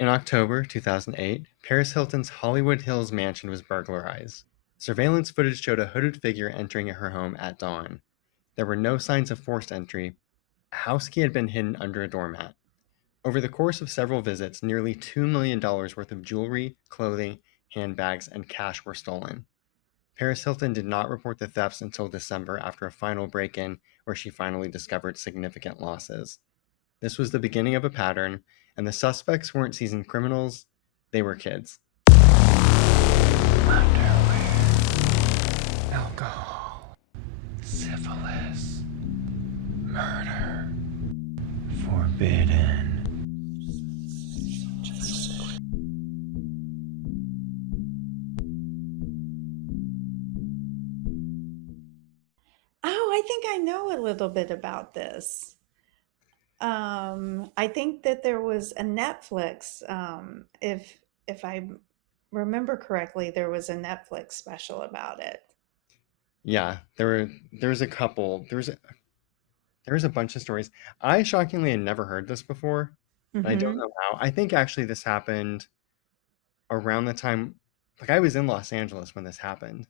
In October 2008, Paris Hilton's Hollywood Hills mansion was burglarized. Surveillance footage showed a hooded figure entering her home at dawn. There were no signs of forced entry. A house key had been hidden under a doormat. Over the course of several visits, nearly $2 million worth of jewelry, clothing, handbags, and cash were stolen. Paris Hilton did not report the thefts until December after a final break in where she finally discovered significant losses. This was the beginning of a pattern, and the suspects weren't seasoned criminals, they were kids. Underwear, alcohol, syphilis, murder, forbidden. Oh, I think I know a little bit about this. I think that there was a Netflix, if I remember correctly, there was a Netflix special about it. Yeah, there was a couple. There was a bunch of stories. I shockingly had never heard this before, but I don't Mm-hmm. know how. I think actually this happened around the time, like I was in Los Angeles when this happened.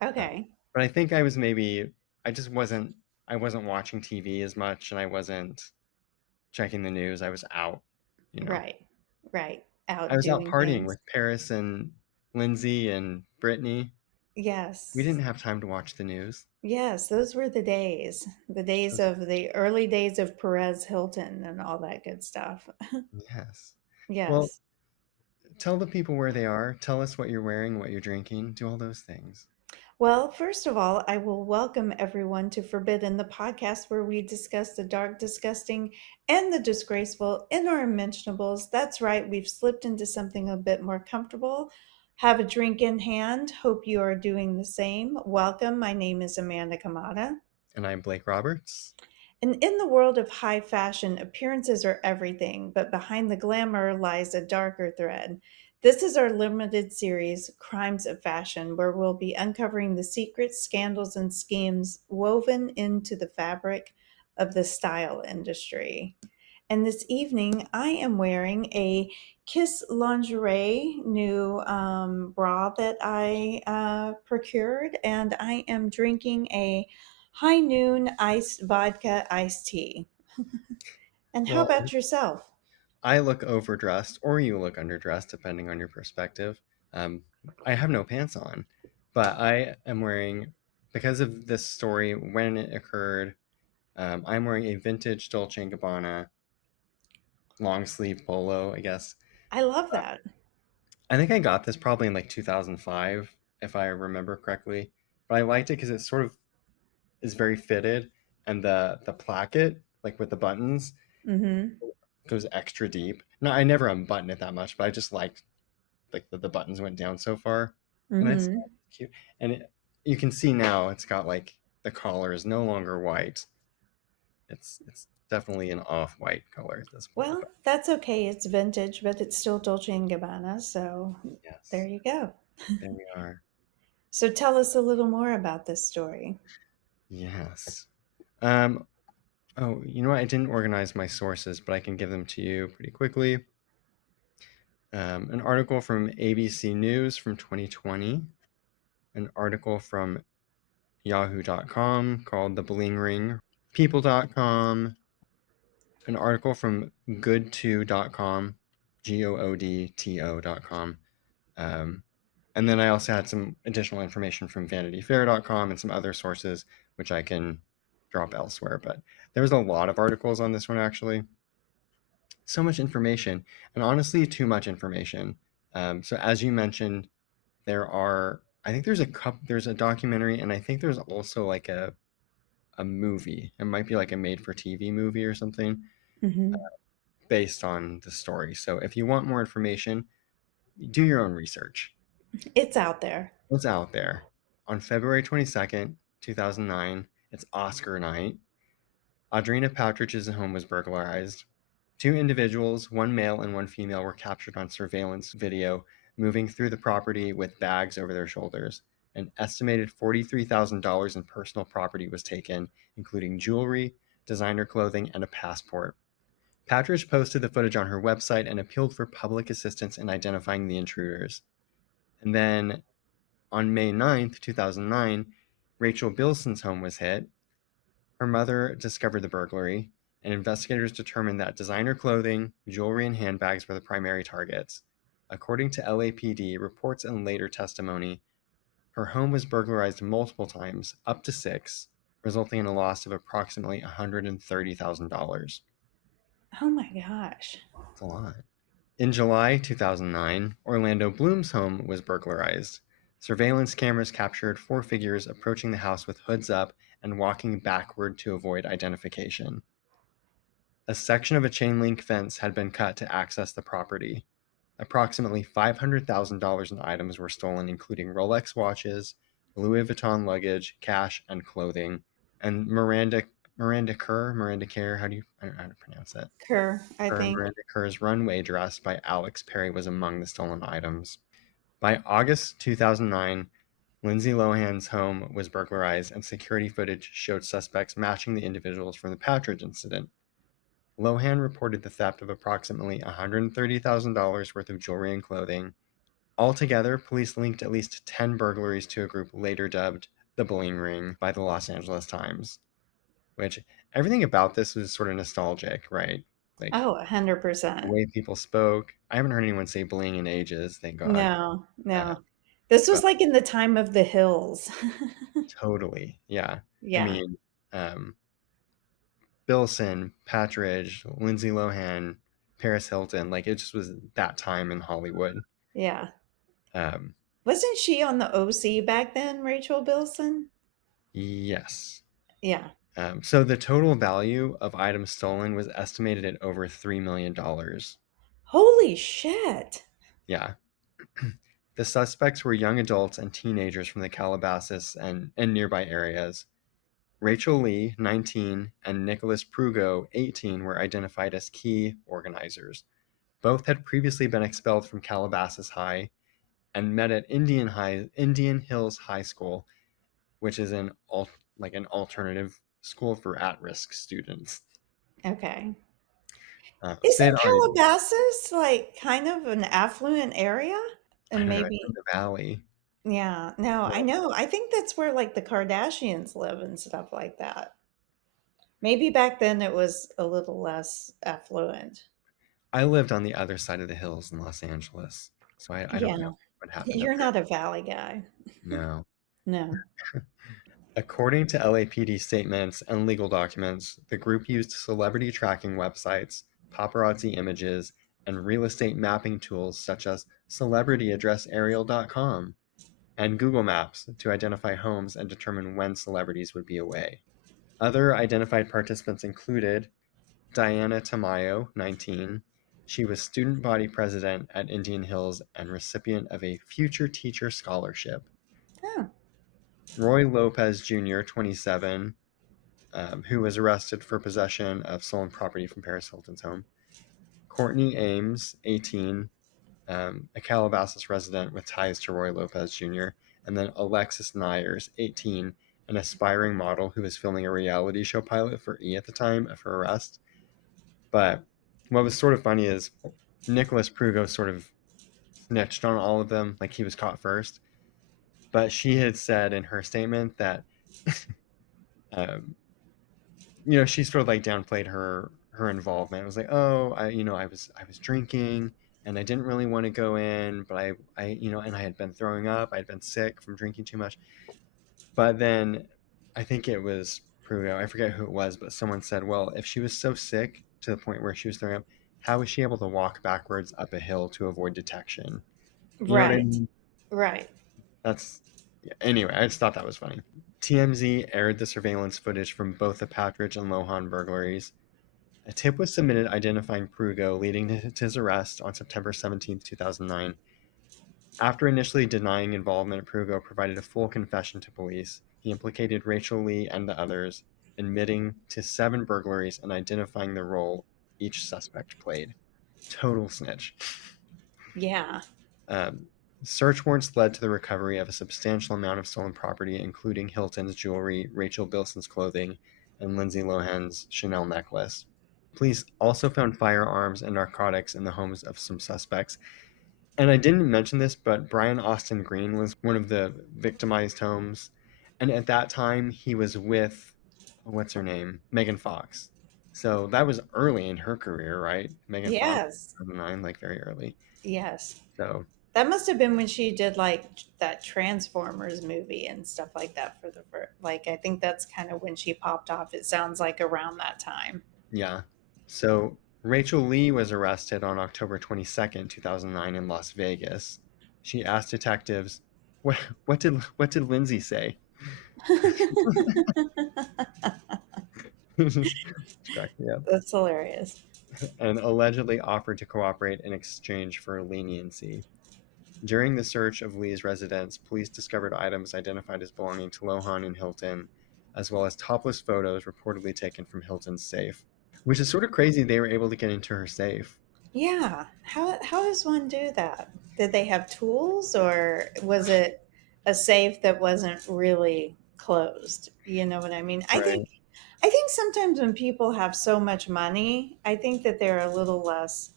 Uh, Okay. but I think I was maybe I just wasn't watching TV as much, and I wasn't checking the news. I was out. Right. Right. I Out was out doing partying things. with Paris and Lindsay and Brittany. We Yes. didn't have time to watch the news. Yes, those were the days. The days of the early days of Perez Hilton and all that good stuff. Yes. Well, Yes. tell the people where they are. Tell us what you're wearing, what you're drinking. Do all those things. Well, first of all, I will welcome everyone to Forbidden, the podcast where we discuss the dark, disgusting, and the disgraceful in our unmentionables. That's right, we've slipped into something a bit more comfortable. Have a drink in hand. Hope you are doing the same. Welcome. My name is Amanda Kamada. And I'm Blake Roberts. And in the world of high fashion, appearances are everything, but behind the glamour lies a darker thread. This is our limited series, Crimes of Fashion, where we'll be uncovering the secrets, scandals, and schemes woven into the fabric of the style industry. And this evening, I am wearing a Kiss Lingerie new bra that I procured, and I am drinking a High Noon iced vodka iced tea. And how Well, about yourself? I look overdressed, or you look underdressed, depending on your perspective. Um, I have no pants on, but I am wearing, because of this story, when it occurred, I'm wearing a vintage Dolce& and Gabbana long sleeve polo, I guess. I love that. I think I got this probably in like 2005, if I remember correctly. But I liked it because it sort of is very fitted, and the placket, like with the buttons, Mm-hmm. goes extra deep. No, I never unbutton it that much, but I just liked like the buttons went down so far, and I just thought Mm-hmm. it was cute. And you can see now it's got like the collar is no longer white. It's definitely an off-white color at this point. Well, But that's okay. It's vintage, but it's still Dolce and Gabbana. So there yes, you go. there we are. So tell us a little more about this story. Yes. Um, Oh, you know what? I didn't organize my sources, but I can give them to you pretty quickly. An article from ABC News from 2020, an article from yahoo.com called The Bling Ring, people.com, an article from good2.com, goodto.com. Um, and then I also had some additional information from vanityfair.com and some other sources, which I can drop elsewhere. But there was a lot of articles on this one, actually. So much information, and honestly, too much information. So as you mentioned, I think there's a documentary, and I think there's also like a movie. It might be like a made for TV movie or something Mm-hmm. based on the story. So if you want more information, do your own research. It's out there. What's out there? On February 22nd, 2009, it's Oscar night. Audrina Patridge's home was burglarized. Two individuals, one male and one female, were captured on surveillance video moving through the property with bags over their shoulders. An estimated $43,000 in personal property was taken, including jewelry, designer clothing, and a passport. Patridge posted the footage on her website and appealed for public assistance in identifying the intruders. And then on May 9th, 2009, Rachel Bilson's home was hit. Her mother discovered the burglary, and investigators determined that designer clothing, jewelry, and handbags were the primary targets. According to LAPD reports and later testimony, her home was burglarized multiple times, up to 6, resulting in a loss of approximately $130,000. Oh my gosh. That's a lot. In July 2009, Orlando Bloom's home was burglarized. Surveillance cameras captured 4 figures approaching the house with hoods up and walking backward to avoid identification. A section of a chain link fence had been cut to access the property. Approximately $500,000 in items were stolen, including Rolex watches, Louis Vuitton luggage, cash, and clothing. And Miranda Kerr, I don't know how to pronounce that. Kerr, I think. Miranda Kerr's runway dress by Alex Perry was among the stolen items. By August 2009, Lindsay Lohan's home was burglarized, and security footage showed suspects matching the individuals from the Patridge incident. Lohan reported the theft of approximately $130,000 worth of jewelry and clothing. Altogether, police linked at least 10 burglaries to a group later dubbed the Bling Ring by the Los Angeles Times, which everything about this was sort of nostalgic, right? Like Oh, the 100%. way people spoke. I haven't heard anyone say bling in ages, thank God. No, Uh, no. This but was like in the time of the hills. totally, yeah. I Yeah, mean, um, Bilson, Patridge, Lindsay Lohan, Paris Hilton, like it just was that time in Hollywood. yeah. Um, Wasn't she on the OC back then, Rachel Bilson? yes. Yeah. So the total value of items stolen was estimated at over $3 million. Holy shit. Yeah. The suspects were young adults and teenagers from the Calabasas and nearby areas. Rachel Lee, 19, and Nicholas Prugo, 18, were identified as key organizers. Both had previously been expelled from Calabasas High and met at Indian Hills High School, which is like an alternative school for at-risk students. Okay. So they Isn't had already, Calabasas like kind of an affluent area? I And don't know, it's in maybe, the valley. yeah, no, I Well, know. I think that's where like the Kardashians live and stuff like that. Maybe back then it was a little less affluent. I lived on the other side of the hills in Los Angeles, so I don't know Yeah. what happened up You're there. not a valley guy. No. No. According to LAPD statements and legal documents, the group used celebrity tracking websites, paparazzi images, and real estate mapping tools such as celebrityaddressaerial.com and Google Maps to identify homes and determine when celebrities would be away. Other identified participants included Diana Tamayo, 19. She was student body president at Indian Hills and recipient of a Future Teacher Scholarship. Oh, Roy Lopez Jr., 27, who was arrested for possession of stolen property from Paris Hilton's home. Courtney Ames, 18, a Calabasas resident with ties to Roy Lopez Jr., and then Alexis Nyers, 18, an aspiring model who was filming a reality show pilot for E! At the time of her arrest. But what was sort of funny is Nicholas Prugo sort of snitched on all of them, like he was caught first. But she had said in her statement that um, she sort of like downplayed her involvement. It was like, oh, I was drinking and I didn't really want to go in, but and I had been throwing up. I had been sick from drinking too much. But then I think it was Prugo. I forget who it was, but someone said, well, if she was so sick to the point where she was throwing up, how was she able to walk backwards up a hill to avoid detection? You know what I right. mean? Right. That's yeah. Anyway, I just thought that was funny. TMZ aired the surveillance footage from both the Patridge and Lohan burglaries. A tip was submitted identifying Prugo, leading to his arrest on September 17, 2009. After initially denying involvement, Prugo provided a full confession to police. He implicated Rachel Lee and the others, admitting to 7 burglaries and identifying the role each suspect played. Total snitch. Yeah. Um, Search warrants led to the recovery of a substantial amount of stolen property, including Hilton's jewelry, Rachel Bilson's clothing, and Lindsay Lohan's Chanel necklace. Police also found firearms and narcotics in the homes of some suspects. And I didn't mention this, but Brian Austin Green was one of the victimized homes. And at that time, he was with, what's her name? Megan Fox. So that was early in her career, right? Megan Fox, Yes. 2009, like very early. Yes. So That must have been when she did like that Transformers movie and stuff like that for the like I think that's kind of when she popped off. It sounds like around that time. yeah. So Rachel Lee was arrested on October 22nd, 2009 in Las Vegas. She asked detectives, what did Lindsay say? Just cracked me up. That's hilarious. And allegedly offered to cooperate in exchange for leniency. During the search of Lee's residence, police discovered items identified as belonging to Lohan and Hilton, as well as topless photos reportedly taken from Hilton's safe. Which is sort of crazy they were able to get into her safe. Yeah. How does one do that? Did they have tools or was it a safe that wasn't really closed? You know what I mean? Right. I think sometimes when people have so much money, I think that they're a little less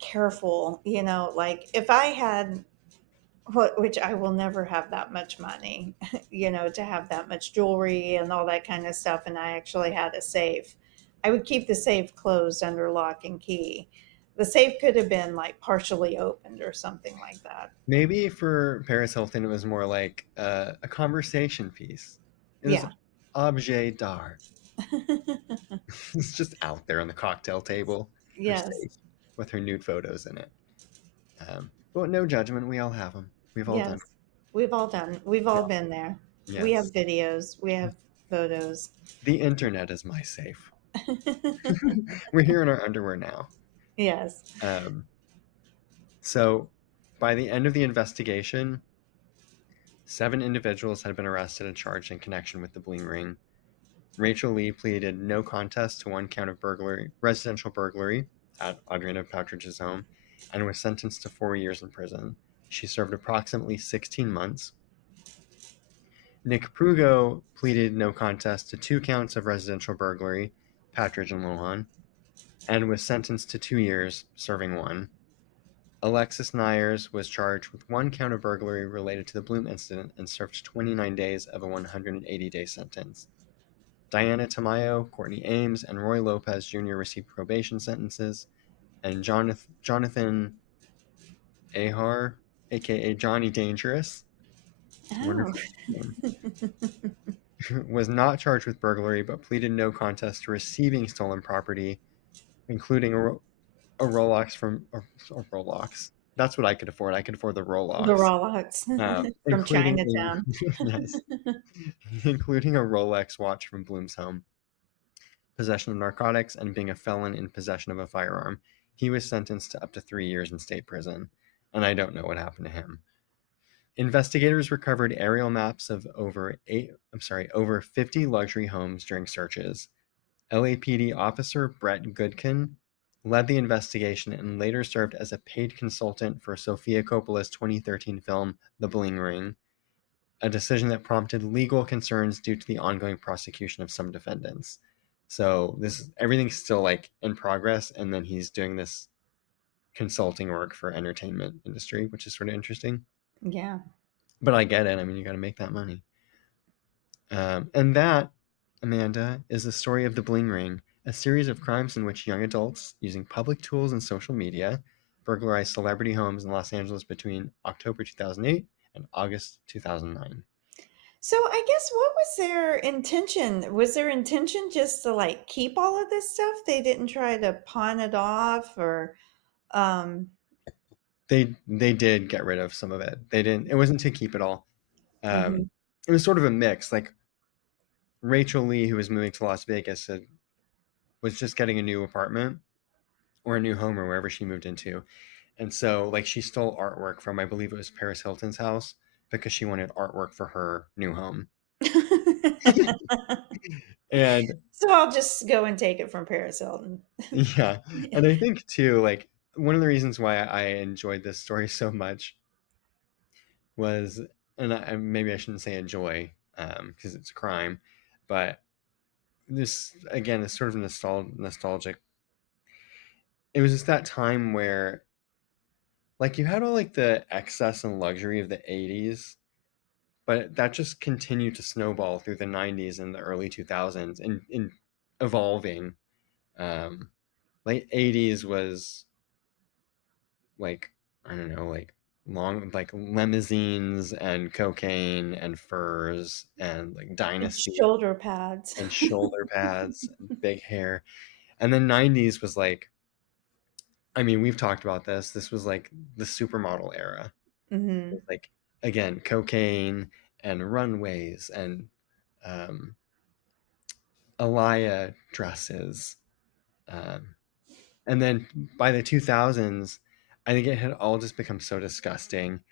careful, like if I had which I will never have that much money, to have that much jewelry and all that kind of stuff. And I actually had a safe. I would keep the safe closed under lock and key. The safe could have been like partially opened or something like that. Maybe for Paris Hilton, it was more like a conversation piece. It was Yeah. objet d'art. It's just out there on the cocktail table, her Yes. safe, with her nude photos in it. But no judgment. We all have them. We've all done. Yes. We've Yeah. all been there. We have Yes. videos, we have photos. The internet is my safe. We're here in our underwear now. Yes. Um, so, by the end of the investigation, 7 individuals had been arrested and charged in connection with the Bling Ring. Rachel Lee pleaded no contest to one count of burglary, residential burglary at Audrina Patridge's home, and was sentenced to 4 years in prison. She served approximately 16 months. Nick Prugo pleaded no contest to 2 counts of residential burglary, Patridge and Lohan, and was sentenced to 2 years, serving one. Alexis Nyers was charged with 1 count of burglary related to the Bloom incident and served 29 days of a 180-day sentence. Diana Tamayo, Courtney Ames, and Roy Lopez Jr. received probation sentences, and Jonathan Ahar, aka Johnny Dangerous, Oh. wonderful name, was not charged with burglary but pleaded no contest to receiving stolen property, including a Rolex from a Rolex. That's what I could afford. I could afford the The Rolex, Rolex from including Chinatown. yes, including a Rolex watch from Bloom's home, possession of narcotics, and being a felon in possession of a firearm. He was sentenced to up to 3 years in state prison, and I don't know what happened to him. Investigators recovered aerial maps of over 50 luxury homes during searches. LAPD officer Brett Goodkin led the investigation and later served as a paid consultant for Sofia Coppola's 2013 film The Bling Ring, a decision that prompted legal concerns due to the ongoing prosecution of some defendants. So this everything's still like in progress, and then he's doing this consulting work for entertainment industry, which is sort of interesting. Yeah. But I get it. I mean, you got to make that money. And that, Amanda, is the story of the Bling Ring, a series of crimes in which young adults, using public tools and social media, burglarized celebrity homes in Los Angeles between October 2008 and August 2009. So I guess what was their intention? Was their intention just to like keep all of this stuff? They didn't try to pawn it off or um They did get rid of some of it. They didn't. It wasn't to keep it all. Um, mhm. it was sort of a mix. Like Rachel Lee, who was moving to Las Vegas, was just getting a new apartment or a new home or wherever she moved into. And so, like, she stole artwork from, I believe it was Paris Hilton's house because she wanted artwork for her new home. And So I'll just go and take it from Paris Hilton. yeah, and I think too, like, one of the reasons why I enjoyed this story so much was, and maybe I shouldn't say enjoy, because it's a crime, but this again is sort of nostalgic. It was just that time where like you had all like the excess and luxury of the 80s, but that just continued to snowball through the 90s and the early 2000s and in evolving. Late 80s was like I don't know, like long like limousines and cocaine and furs and like And dynasty shoulder pads. and shoulder pads and big hair. And then 90s was like I mean, we've talked about this. This was like the supermodel era. It Hmm. was like again, cocaine and runways and um Alaya dresses. Um And then by the 2000s, I think it had all just become so disgusting.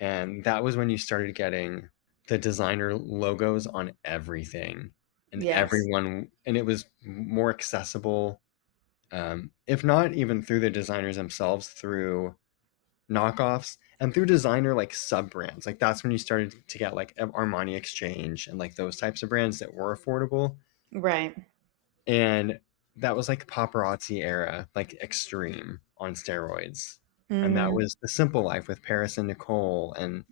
And that was when you started getting the designer logos on everything. And Yes. everyone, and it was more accessible, if not even through the designers themselves, through knockoffs and through designer like sub brands. Like that's when you started to get like Armani Exchange and like those types of brands that were affordable, Right. and that was like paparazzi era, like extreme on steroids. And that Hmm. was the simple life with Paris and Nicole and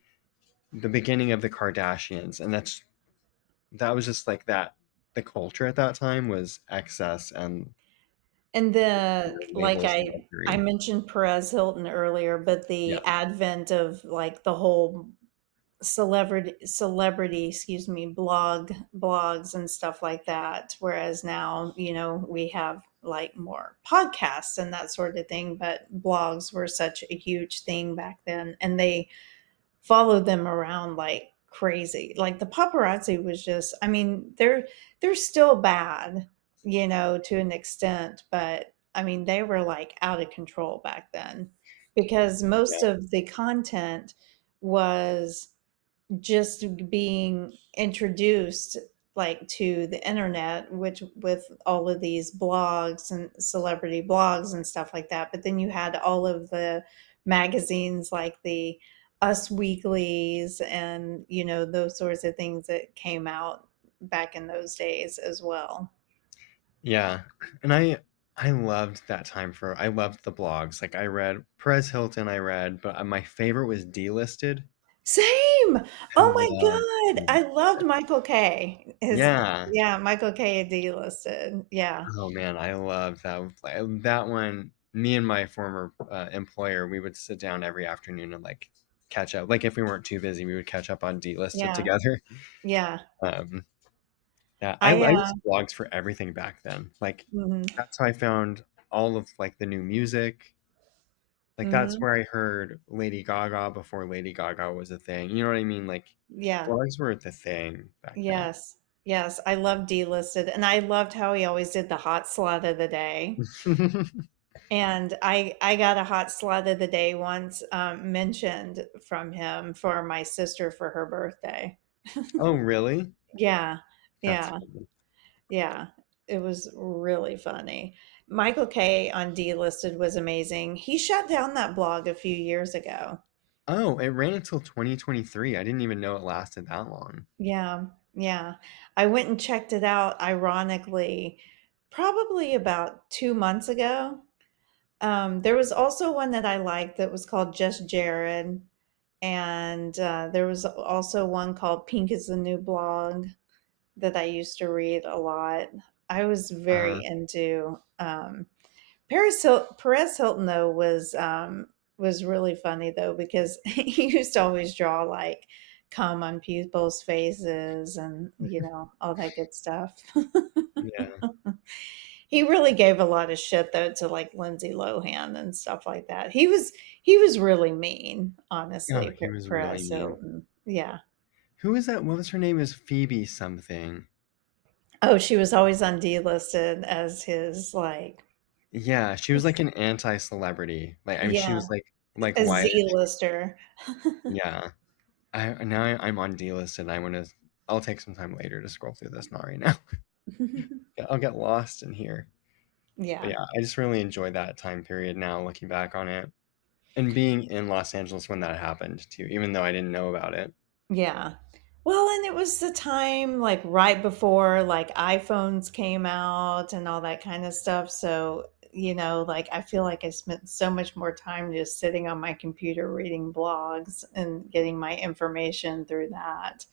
the beginning of the Kardashians. And that was just like that. The culture at that time was excess and And the like labels of I luxury. mentioned Perez Hilton earlier, but Yeah. the advent of like the whole celebrity, excuse me, blogs and stuff like that. Whereas now, we have like more podcasts and that sort of thing, but blogs were such a huge thing back then, and they followed them around like crazy. Like the paparazzi was just, I mean, they're still bad, to an extent, but I mean, they were like out of control back then because Yeah. most of the content was just being introduced like to the internet, which with all of these blogs and celebrity blogs and stuff like that. But then you had all of the magazines like the Us Weeklies and those sorts of things that came out back in those days as well. Yeah. And I loved that time for I loved the blogs. Like I read Perez Hilton, I read, but my favorite was Delisted. Same. I Oh loved my god, I loved Delisted. Michael K. His Yeah. Yeah, Michael K. delisted. Yeah. Oh man, I love that. That one. Me and my former employer, we would sit down every afternoon and like catch up. Like if we weren't too busy, we would catch up on delisted Yeah. together. Yeah. Um, yeah, I I used blogs for everything back then. Like mhm, that's how I found all of like the new music. Like that's mhm. where I heard Lady Gaga before Lady Gaga was a thing. You know what I mean? Like Yeah. blogs were the thing back then. Yes. Yes, I love delisted, and I loved how he always did the hot slut of the day, and I got a hot slut of the day once, mentioned from him for my sister for her birthday. Oh, really? Yeah. That's Yeah. funny. Yeah. It was really funny. Michael K. on delisted was amazing. He shut down that blog a few years ago. Oh, it ran until 2023. I didn't even know it lasted that long. Yeah, yeah. I went and checked it out, ironically, probably about 2 months ago. There was also one that I liked that was called Just Jared, and, there was also one called Pink is the New Blog that I used to read a lot. I was very Uh, into, Perez Hilton, though, was really funny, though, because he used to always draw, like, cum on people's faces and, all that good stuff. yeah. He really gave a lot of shit, though, to, like, Lindsay Lohan and stuff like that. He was really mean, Oh, honestly, he was really Perez mean. Hilton. Yeah. Who is that? What was her name? Is Phoebe something? Oh, she was always on delisted as his, like Yeah, she was like an anti-celebrity. Like I mean, she yeah, was like a why? Z-lister. Yeah. I'm on D list and I want to. I'll take some time later to scroll through this. Not right now. Yeah, I'll get lost in here. But Yeah, yeah, I just really enjoy that time period now, looking back on it, and being in Los Angeles when that happened too, even though I didn't know about it. yeah. Well, and it was the time, like, right before, like, iPhones came out and all that kinda stuff, so, like, I feel like I spent so much more time just sitting on my computer reading blogs and getting my information through that.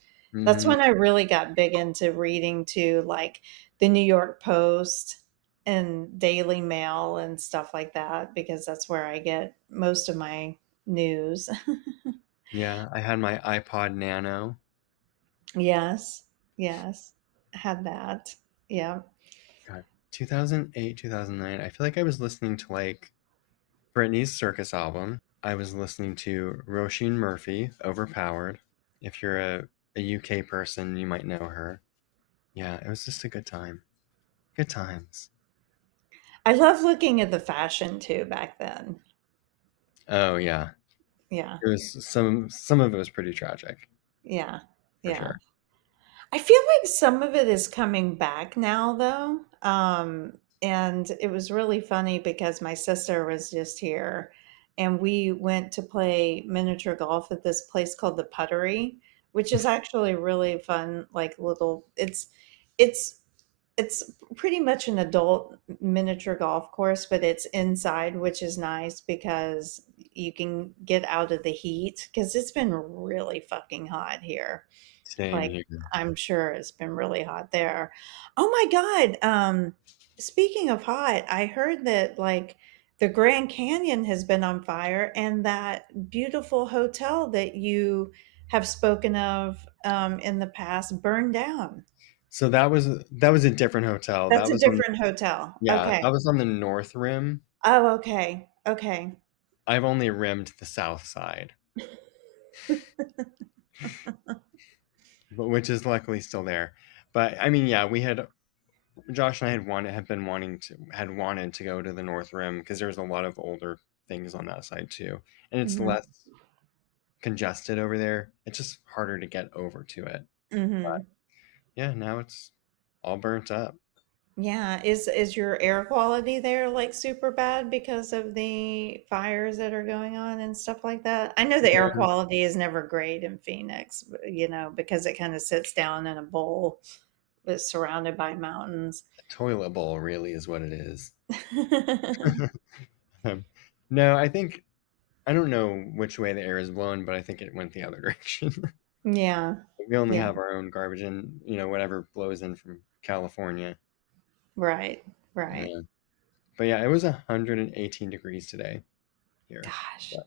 That's Hmm. when I really got big into reading too, like, the New York Post and Daily Mail and stuff like that, because that's where I get most of my news. Yeah, I had my iPod Nano. Yes, yes, had that. Yeah. God, 2008, 2009. I feel like I was listening to like Britney's Circus album. I was listening to Roisin Murphy, Overpowered. If you're a UK person, you might know her. Yeah, it was just a good time. Good times. I love looking at the fashion too back then. Oh yeah. Yeah, It was some of it was pretty tragic, yeah, for yeah. sure. I feel like some of it is coming back now though. And it was really funny because my sister was just here and we went to play miniature golf at this place called the Puttery, which is actually really fun, like little it's it's pretty much an adult miniature golf course, but it's inside, which is nice because you can get out of the heat because it's been really fucking hot here. Same Like, here. I'm sure it's been really hot there. Oh my God. Speaking of hot, I heard that like the Grand Canyon has been on fire and that beautiful hotel that you have spoken of in the past burned down. So that was a different hotel. That's a different hotel. Yeah, Okay. that was on the North Rim. Oh, okay. Okay. I've only rimmed the South side, but which is luckily still there. But I mean, yeah, we had Josh and I had wanted to go to the North Rim because there's a lot of older things on that side too, and it's Mhm. less congested over there. It's just harder to get over to it. But Mhm. yeah, now it's all burnt up. Yeah, is your air quality there like super bad because of the fires that are going on and stuff like that? I know the air Yeah, quality is never great in Phoenix, because it kind of sits down in a bowl that's surrounded by mountains. toilet bowl really is what it is. Um, no, I don't know which way the air is blown, but I think it went the other direction. Yeah. We only Yeah. have our own garbage and, whatever blows in from California. Right. Right. Yeah. But yeah, it was 118 degrees today here. Gosh, So,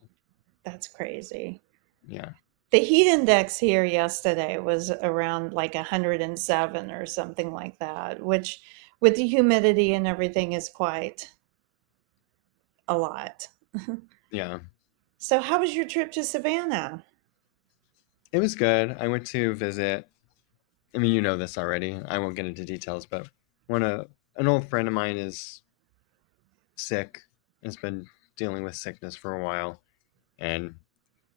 that's crazy. yeah. The heat index here yesterday was around like 107 or something like that, which with the humidity and everything is quite a lot. Yeah. So, how was your trip to Savannah? It was good. I went to visit, I mean, you know this already. I won't get into details, but an old friend of mine is sick, has been dealing with sickness for a while, and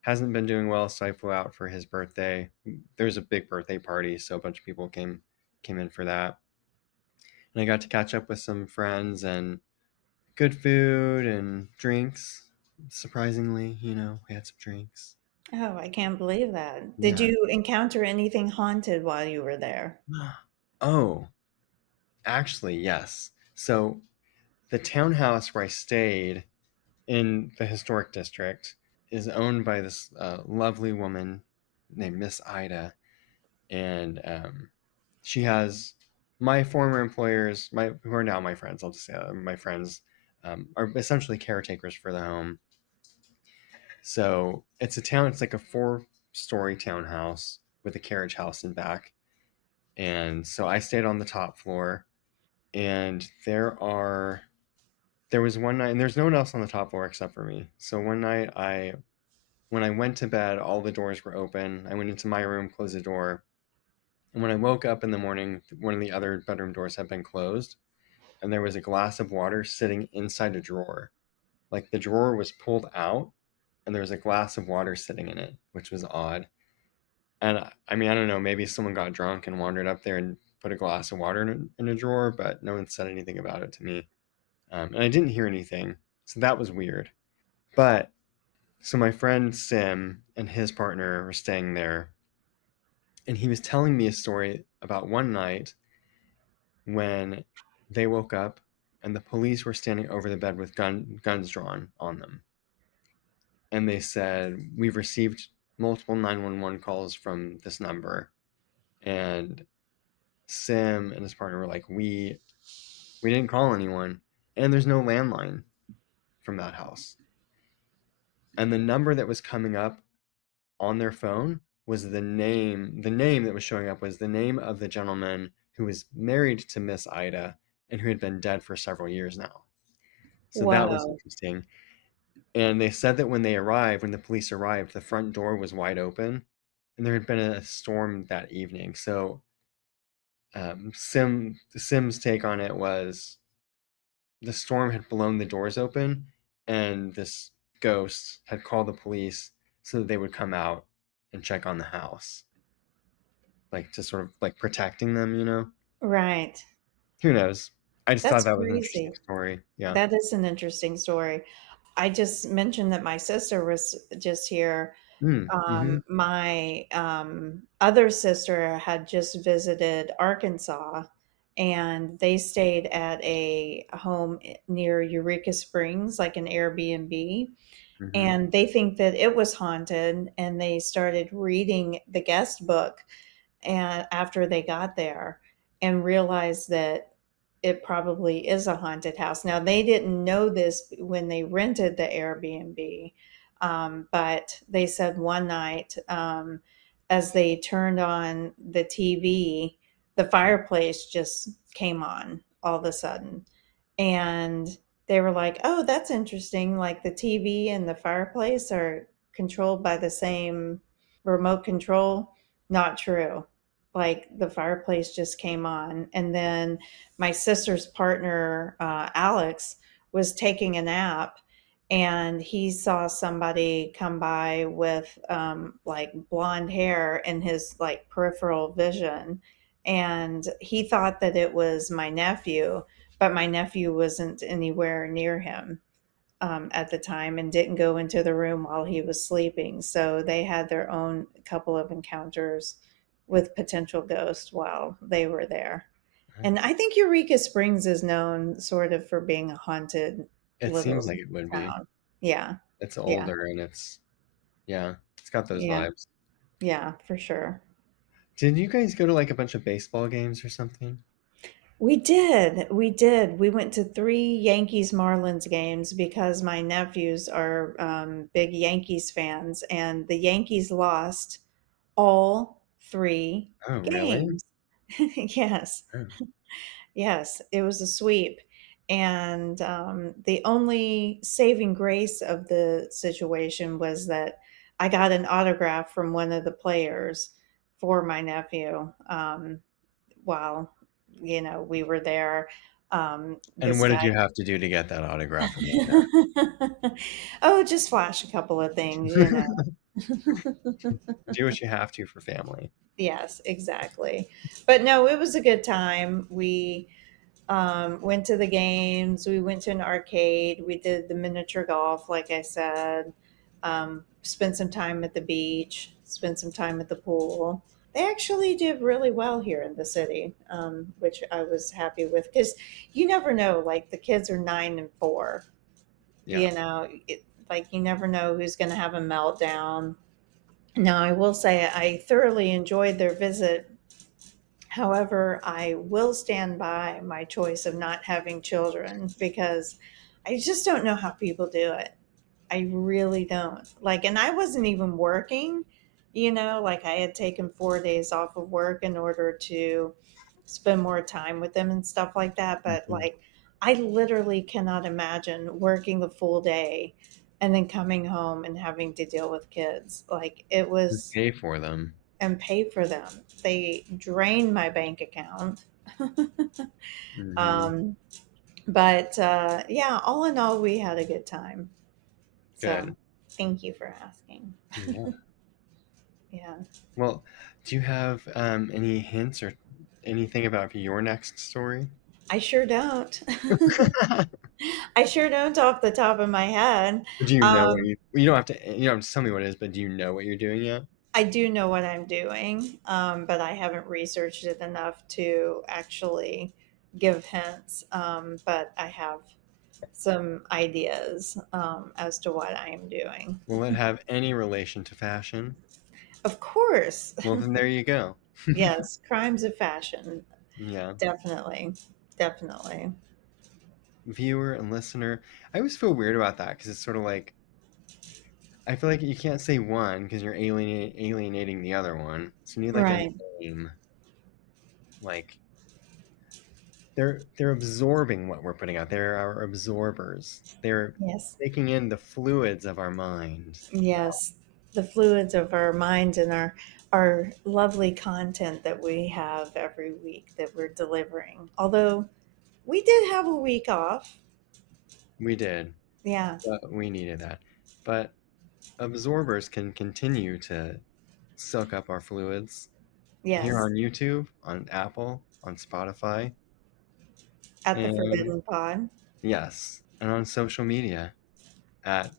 hasn't been doing well, so I flew out for his birthday. There was a big birthday party, so a bunch of people came in for that. And I got to catch up with some friends and good food and drinks. Surprisingly, we had some drinks. Oh, I can't believe that. Did Yeah. you encounter anything haunted while you were there? Oh, actually, yes. So the townhouse where I stayed in the historic district is owned by this lovely woman named Miss Ida, and she has my former employers, my who are now my friends. I'll just say my friends are essentially caretakers for the home. So it's like a four-story townhouse with a carriage house in back, and so I stayed on the top floor. And there was one night, and there's no one else on the top floor except for me. So one night, when I went to bed, all the doors were open. I went into my room, closed the door, and when I woke up in the morning, one of the other bedroom doors had been closed, and there was a glass of water sitting inside a drawer. Like the drawer was pulled out, and there was a glass of water sitting in it, which was odd. And I mean, I don't know, maybe someone got drunk and wandered up there and put a glass of water in a drawer, but no one said anything about it to me. And I didn't hear anything, so that was weird. But so my friend Sim and his partner were staying there, And he was telling me a story about one night when they woke up and the police were standing over the bed with guns drawn on them. And they said, "We've received multiple 911 calls from this number." And Sim and his partner were like, "We didn't call anyone, and there's no landline from that house." And the number that was coming up on their phone was the name that was showing up was the name of the gentleman who was married to Miss Ida and who had been dead for several years now. So that was Whoa. interesting. And they said that when the police arrived, the front door was wide open and there had been a storm that evening. So Sim's take on it was the storm had blown the doors open and this ghost had called the police so that they would come out and check on the house, like to sort of like protecting them. Right. Who knows? I just thought That's that was an interesting crazy. story. Yeah. That is an interesting story. I just mentioned that my sister was just here. Mm-hmm. My other sister had just visited Arkansas and they stayed at a home near Eureka Springs, like an Airbnb. Mm-hmm. And they think that it was haunted and they started reading the guest book and after they got there and realized that it probably is a haunted house. Now they didn't know this when they rented the Airbnb, but they said one night as they turned on the TV, the fireplace just came on all of a sudden, and they were like, "Oh, that's interesting. Like the TV and the fireplace are controlled by the same remote control." Not true. Like the fireplace just came on, and then my sister's partner, Alex, was taking a nap, and he saw somebody come by with like blonde hair in his like peripheral vision, and he thought that it was my nephew, but my nephew wasn't anywhere near him at the time and didn't go into the room while he was sleeping. So they had their own couple of encounters with potential ghosts while they were there. And I think Eureka Springs is known sort of for being a haunted It seems little like it would be. town. Yeah. It's Yeah. older and it's got those Yeah. vibes. Yeah, for sure. Did you guys go to like a bunch of baseball games or something? We did. We did. We went to 3 Yankees Marlins games because my nephews are big Yankees fans, and the Yankees lost all 3 Oh, really? games. Yes. Oh. Yes, it was a sweep. And the only saving grace of the situation was that I got an autograph from one of the players for my nephew while we were there. And This what did guy, you have to do to get that autograph from him then? oh, just flash a couple of things. Do what you have to for family. Yes, exactly. But no, it was a good time. We went to the games. We went to an arcade. We did the miniature golf, like I said. Spent some time at the beach. Spent some time at the pool. They actually did really well here in the city, which I was happy with because you never know. Like the kids are 9 and 4. Yeah. Like you never know who's going to have a meltdown. Now, I will say I thoroughly enjoyed their visit. However, I will stand by my choice of not having children because I just don't know how people do it. I really don't. Like, and I wasn't even working, like I had taken 4 days off of work in order to spend more time with them and stuff like that. But Mhm. like, I literally cannot imagine working a full day and then coming home and having to deal with kids. Like, it And was, pay for them. and pay for them. They drained my bank account. Hmm. um, but yeah, all in all, we had a good time. So Good. thank you for asking. Yeah. Yeah, Well, do you have any hints or anything about your next story? I sure don't. I sure don't off the top of my head. Do you know what Um, you don't have to tell me what it is, but do you know what you're doing yet? I do know what I'm doing, but I haven't researched it enough to actually give hints. But I have some ideas as to what I am doing. Will it have any relation to fashion? Of course. Well, then there you go. Yes, crimes of fashion. Yeah. Definitely. Definitely. Viewer and listener. I always feel weird about that because it's sort of like I feel like you can't say one because you're alienating the other one. So you need like a Right. name. Like they're absorbing what we're putting out. They're our absorbers. They're Yes. taking in the fluids of our mind. Yes. The fluids of our minds and our lovely content that we have every week that we're delivering. Although we did have a week off. We did, Yeah. but we needed that. But absorbers can continue to soak up our fluids here Yes. on YouTube, on Apple, on Spotify, At the and Forbidden Pod. yes, and on social media at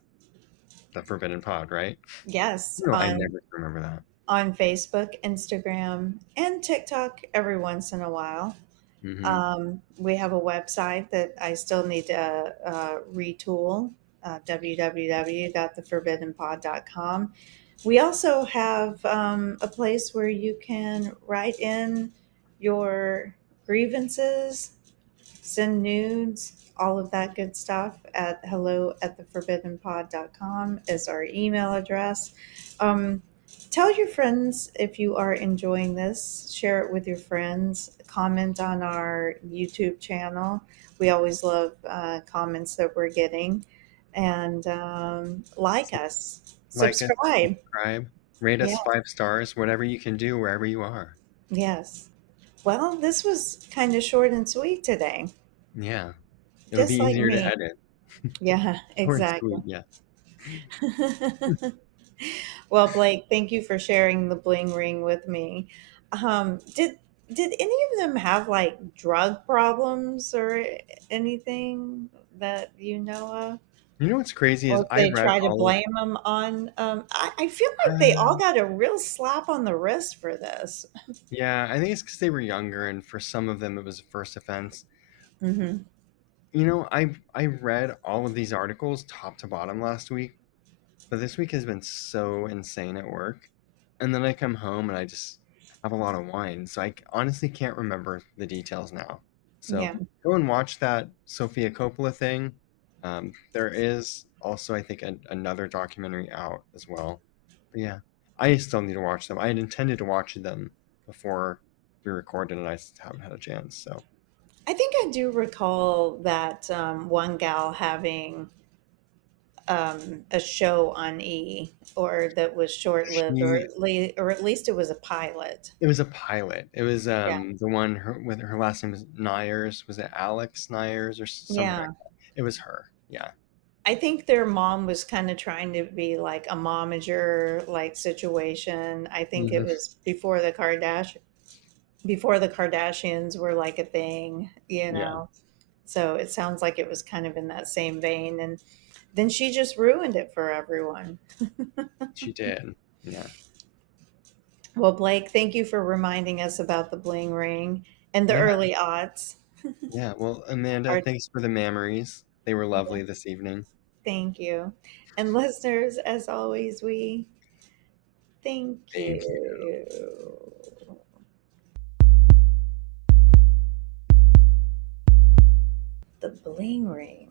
the Forbidden Pod, right? Yes. No, I never remember that. On Facebook, Instagram, and TikTok every once in a while. Hmm. We have a website that I still need to retool, www.theforbiddenpod.com. We also have a place where you can write in your grievances, send nudes, all of that good stuff at hello at theforbiddenpod.com is our email address. Um, Tell your friends if you are enjoying this, share it with your friends, comment on our YouTube channel. We always love comments that we're getting. And like us, Like us, subscribe. subscribe, rate Yeah, us 5 stars, whatever you can do wherever you are. yes. Well, this was kind of short and sweet today, Yeah, it'll be just like easier to me. edit. Yeah, Short and exactly. sweet, yeah. Well, Blake, thank you for sharing the bling ring with me. Did any of them have like drug problems or anything that you know of? You know what's crazy Or is if I they read try to all of. blame them on, I feel like they all Uh, got a real slap on the wrist for this. yeah, I think it's because they were younger, and for some of them it was a first offense. Hmm. I read all of these articles top to bottom last week, but this week has been so insane at work. And then I come home and I just have a lot of wine. So honestly can't remember the details now. So Yeah, go and watch that Sofia Coppola thing. There is also, I think, another documentary out as well. But yeah, I still need to watch them. I had intended to watch them before we recorded, and I just haven't had a chance. So I think I do recall that one gal having a show on E, or that was short lived, she or at least it was a pilot. It was a pilot. It was Yeah, the one with her last name was Nyers. Was it Alex Nyers or something like yeah. that? It was her. Yeah. I think their mom was kind of trying to be like a momager like situation. I think it Hmm. was before the Kardashians were like a thing, you Yeah, know. So it sounds like it was kind of in that same vein, and then she just ruined it for everyone. she did. Yeah. Well, Blake, thank you for reminding us about the bling ring and the Yeah. early aughts. Yeah. Well, Amanda, Our, thanks for the memories. They were lovely this evening. thank you. And listeners, as always, we thank Thank you. you. The bling ring.